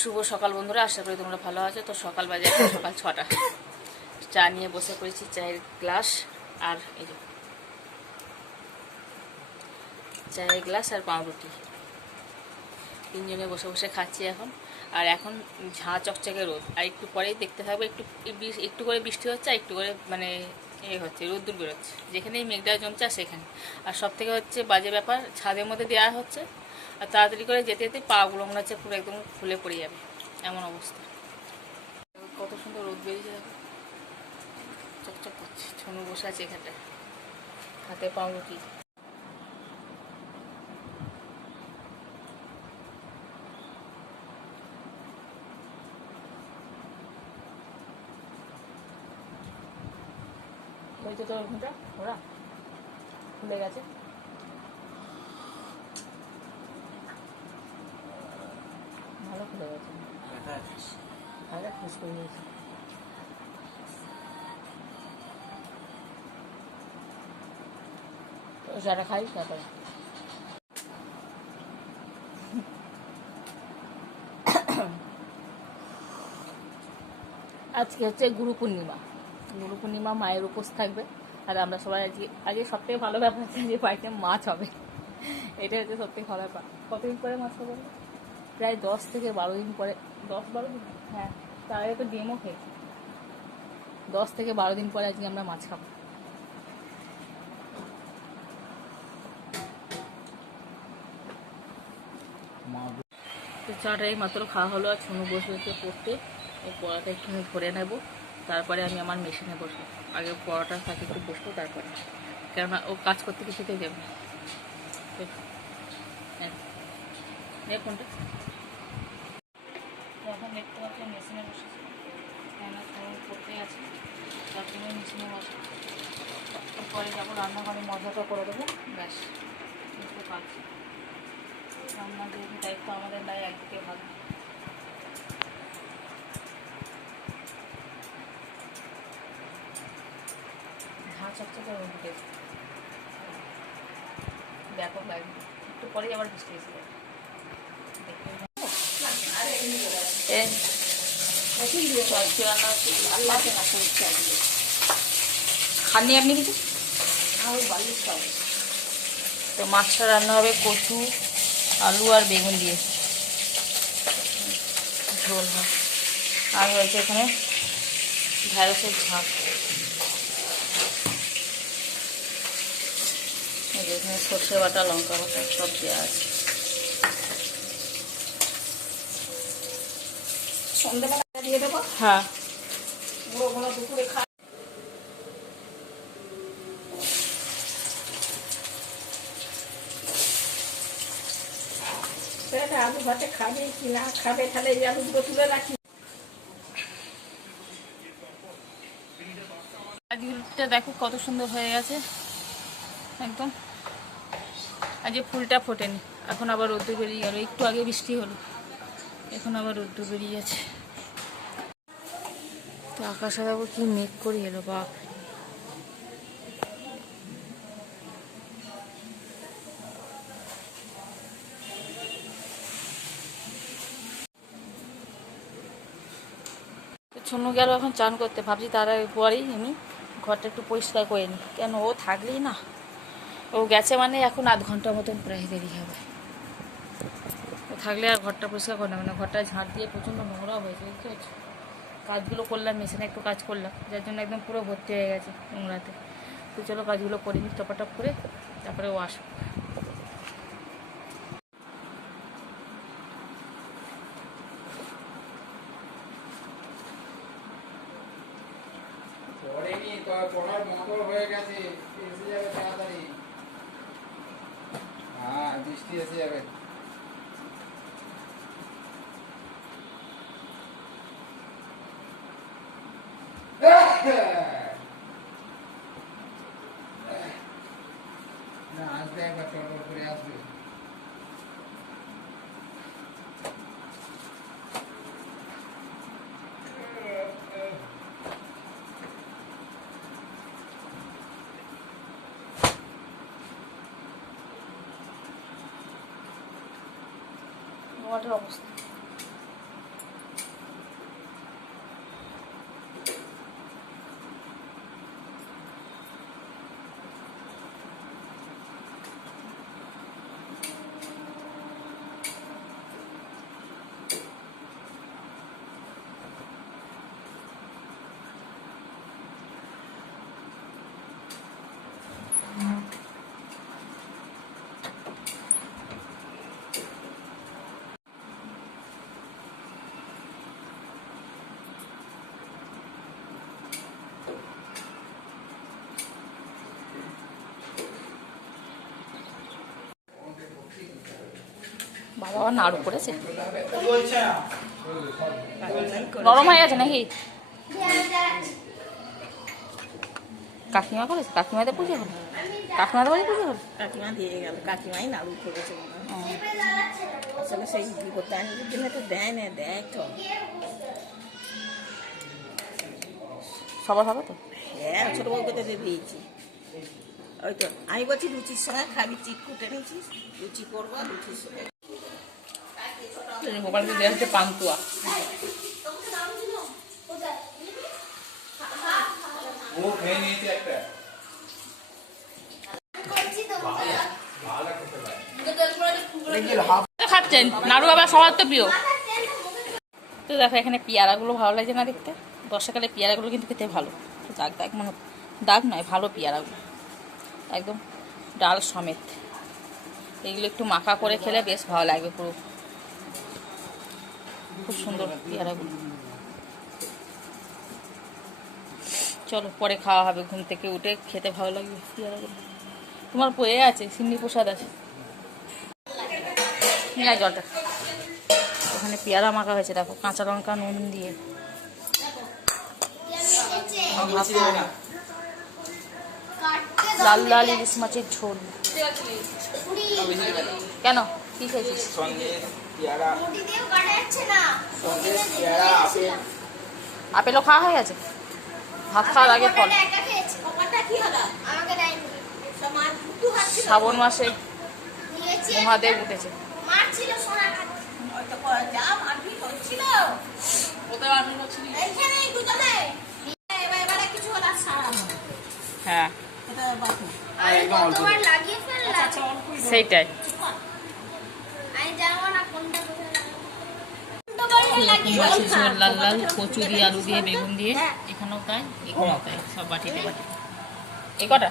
শুভ সকাল বন্ধুরা, আশা করি তোমরা ভালো আছো। তো সকাল বাজে সকাল 6টা, চা নিয়ে বসে পড়েছি, চায়ের গ্লাস আর এই যে চায়ের গ্লাস আর পাউরুটি, তিনজনে বসে বসে খাচ্ছি এখন। আর এখন ঝাঁ চকচকে রোদ, আর একটু পরেই দেখতে থাকবে একটু একটু করে বৃষ্টি হচ্ছে, আর একটু করে মানে হচ্ছে রোদ্দুর বেরোচ্ছে, যেখানেই মেঘটা জমছে সেখানে। আর সব থেকে হচ্ছে বাজে ব্যাপার, ছাদের মধ্যে দেওয়া হচ্ছে আর তাড়াতাড়ি করে যেতে যেতে পাগুলো মনে হচ্ছে পুরো একদম খুলে পড়ে যাবে, এমন অবস্থা। কত সুন্দর রোদ বেরিয়েছে, দেখো চকচক করছে। ছনু বসে আছে এখানটায়, হাতে পাউরুটি। হয়েছে তোর ঘুমটা ওরা খুলে গেছে, ভালো খুলে গেছে, ভালো খুশ করে নিয়েছে। যারা খাইস না তারা আজকে হচ্ছে গুরু পূর্ণিমা। গুরু পূর্ণিমা, মায়ের উপোস থাকবে। আর আমরা সবাই আজকে সবথেকে ভালো ব্যাপার হচ্ছে যে বাড়িতে মাছ হবে, এটা হচ্ছে সবথেকে ভালো ব্যাপার। কতদিন পরে মাছ খাবো? প্রায় 10 থেকে 12 দিন পরে। 10-12 দিন, হ্যাঁ, তার আগে তো ডিমও খেয়েছি। 10 থেকে 12 দিন পরে আজকে আমরা মাছ খাবো। তো চাটা এই মাত্র খাওয়া হলো, আর ছুনু বসে বসে পড়তে। এই পড়াটা একটু আমি ভরে নেব, তারপরে আমি আমার মেশিনে বসবো। আগে পড়াটার কাছে একটু বসবো, তারপরে, কেননা ও কাজ করতে কিছুতেই যাবে। কোনটা এখন দেখতে পাচ্ছি মেশিনে বসেছি, কেননা ছুনু পড়তে আছে, তার জন্য মেশিনে বসে। পরে যাবো রান্নাঘরে, মজাটা করে দেবো, ব্যাস। বুঝতে পারছি রান্না যেহেতু দায়িত্ব আমাদের নাই, একদিকে ভালো। ঝাঁ চকচকে উঠেছে, ব্যাপক লাগবে। একটু পরেই আবার বৃষ্টি এসে যাবে। খাননি আপনি কিছু? তো মাছটা রান্না হবে কচু, আলু আর বেগুন দিয়ে ঝোল হয়। আর হয়েছে এখানে ঢ্যাঁড়সের ঝাঁক, এখানে সর্ষে বাটা, লঙ্কা বাটা সব দেওয়া আছে। সন্ধ্যেবেলা দিয়ে দেবো, হ্যাঁ। পুরোগুলো দুপুরে খা। আলু ভাতে খাবে কি না খাবে, তাহলে এই আলুগুলো তুলে রাখি। আজকেরটা দেখো কত সুন্দর হয়ে গেছে একদম। আজকে ফুলটা ফোটেনি, এখন আবার রোদ্দুর বেরিয়ে গেল। একটু আগে বৃষ্টি হলো, এখন আবার রোদ্দুর বেরিয়ে গেছে। তো আকাশে দেখো কি মেঘ করে এলো, বা ছুনু গেল এখন চান করতে, ভাবছি তার পরেই আমি ঘরটা একটু পরিষ্কার করে নিই, কেন ও থাকলেই না, ও গেছে মানে এখন আধ ঘন্টার মতন প্রায় দেরি হবে। ও থাকলে আর ঘরটা পরিষ্কার করে না, মানে ঘরটা ঝাঁট দিয়ে প্রচণ্ড নোংরা হয়েছে, বুঝতে পারছি। কাজগুলো করলাম, মেশিনে একটু কাজ করলাম, যার জন্য একদম পুরো ভর্তি হয়ে গেছে নোংরাতে। তো চলো কাজগুলো করে নিই টপাটপ করে, তারপরে ও আসবে। পড়ার মতো হয়ে গেছে, এসে যাবে তাড়াতাড়ি। হ্যাঁ, বৃষ্টি এসে যাবে। না, আসবে একবার টটর করে আসবে। নোংরাটার অবস্থা বাবা আবার নাড়ু করেছে, নরম হয়ে গেছে নাকি? কাকিমা করেছে, কাকিমাতে পুজো হলো, কাকিমাদের বাড়ি পুজো হলো। কাকিমা দিয়ে গেল, কাকিমাই নাড়ু করেছে মনে হয়। আসলে সেই বিপত্তানির জন্য তো দেয় না, দেয় তো। সবার হবে তো? হ্যাঁ, ছোট বউকে তো দিয়ে দিয়েছি। ওই তো আমি বলছি লুচির সঙ্গে খাবি, চিট কুটে নিয়েছিস, লুচি করবো লুচির সঙ্গে। গোপালকে দেওয়া হচ্ছে পান্তুয়া। ও খেয়ে নিয়েছে একটা। খাচ্ছেন নাড়ু আবার সবার তো প্রিয়। তো দেখো এখানে পেয়ারাগুলো ভালো লাগছে না দেখতে, বর্ষাকালে পেয়ারাগুলো কিন্তু খেতে ভালো, দাগ দাগ মানে দাগ নয়, ভালো পেয়ারাগুলো একদম ডাল সমেত। এগুলো একটু মাখা করে খেলে বেশ ভালো লাগবে, পুরো খুব সুন্দর পেয়ারাগুলো। চলো পরে খাওয়া হবে, ঘুম থেকে উঠে খেতে ভালো লাগবে পেয়ারাগুলো। তোমার বয়ে আছে, সিন্নি প্রসাদ আছে, নিয়ে আয় জলটা। ওখানে পেয়ারা মাখা হয়েছে দেখো, কাঁচা লঙ্কা নুন দিয়ে। লাল লাল ইলিশ মাছের ঝোল। কেন কি খেয়েছিস? আপেলও খাওয়া হয়ে গেছে, ভাত খাওয়ার আগে ফল। শ্রাবণ মাসে মহাদেব উঠেছে। হ্যাঁ সেইটাই। মাছের ঝোল লাল লাল, কচু দিয়ে আলু দিয়ে বেগুন দিয়ে, এখানেও তাই এখানেও তাই, সব বাটিতে বাটিতে। এই কটা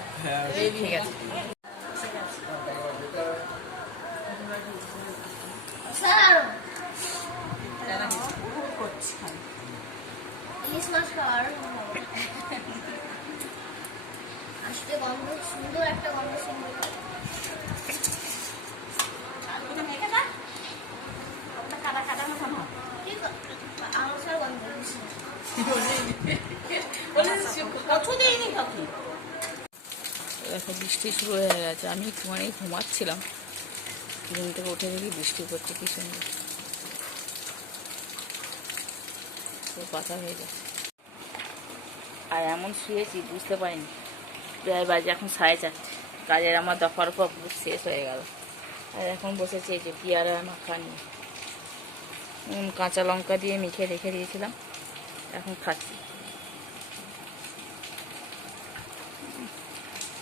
ঠিক আছে। ইলিশ মাছ খাওয়ার আসতে গন্ধ সুন্দর, একটা গন্ধ সুন্দর। আলসার গন্ধ এখন বৃষ্টি শুরু হয়ে গেছে, আমি একটুখানি ঘুমাচ্ছিলাম, ঘুম থেকে উঠে দেখি বৃষ্টি পড়ছে কি সুন্দর, পাতা হয়ে গেছে। আর এমন শুয়েছি বুঝতে পারিনি, প্রায় বাজে এখন 4:30, কাজের আমার দফার পর শেষ হয়ে গেল। আর এখন বসেছি এই যে পেয়ারা মাখা নিয়ে, কাঁচা লঙ্কা দিয়ে মেখে রেখে দিয়েছিলাম, এখন খাচ্ছি।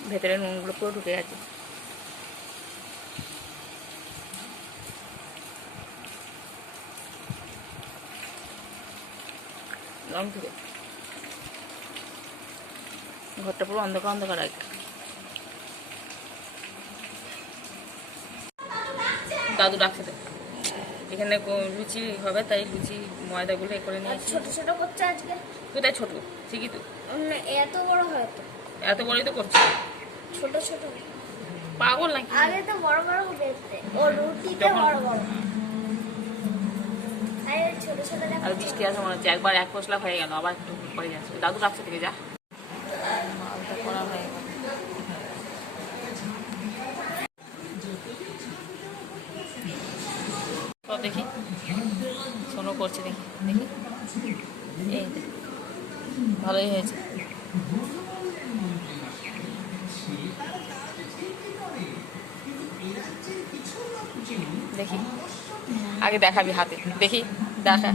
ভেতরে নুনগুলো পুরো ঢুকে গেছে। রং ঢুকে, ঘরটা পুরো অন্ধকার অন্ধকার আগে। দাদু ডাকছে তো, এখানে লুচি হবে, তাই লুচি ময়দাগুলো এ করে নিয়েছি। ছোট ছোট করছে আজকে, কোথায় ছোট ঠিকই তো, এত বড় হয়তো, এত বড়ই তো করছে। ছোট ছোট পাগল নাকি? আগে তো বড় বড় দেখতে, ও রুটিতে বড় বড়, আরে ছোট ছোট। আর বৃষ্টি আসে মনে হচ্ছে, একবার এক পশলা হয়ে গেল, আবার একটু পরে যাচ্ছে। দাদু ডাকছে থেকে যা, মালটা করা হয়ে গেল। তো দেখি শোনো করছে, দেখি দেখি, এই ভালোই হয়েছে। দেখি আগে দেখাবি হাতে, দেখি দেখা।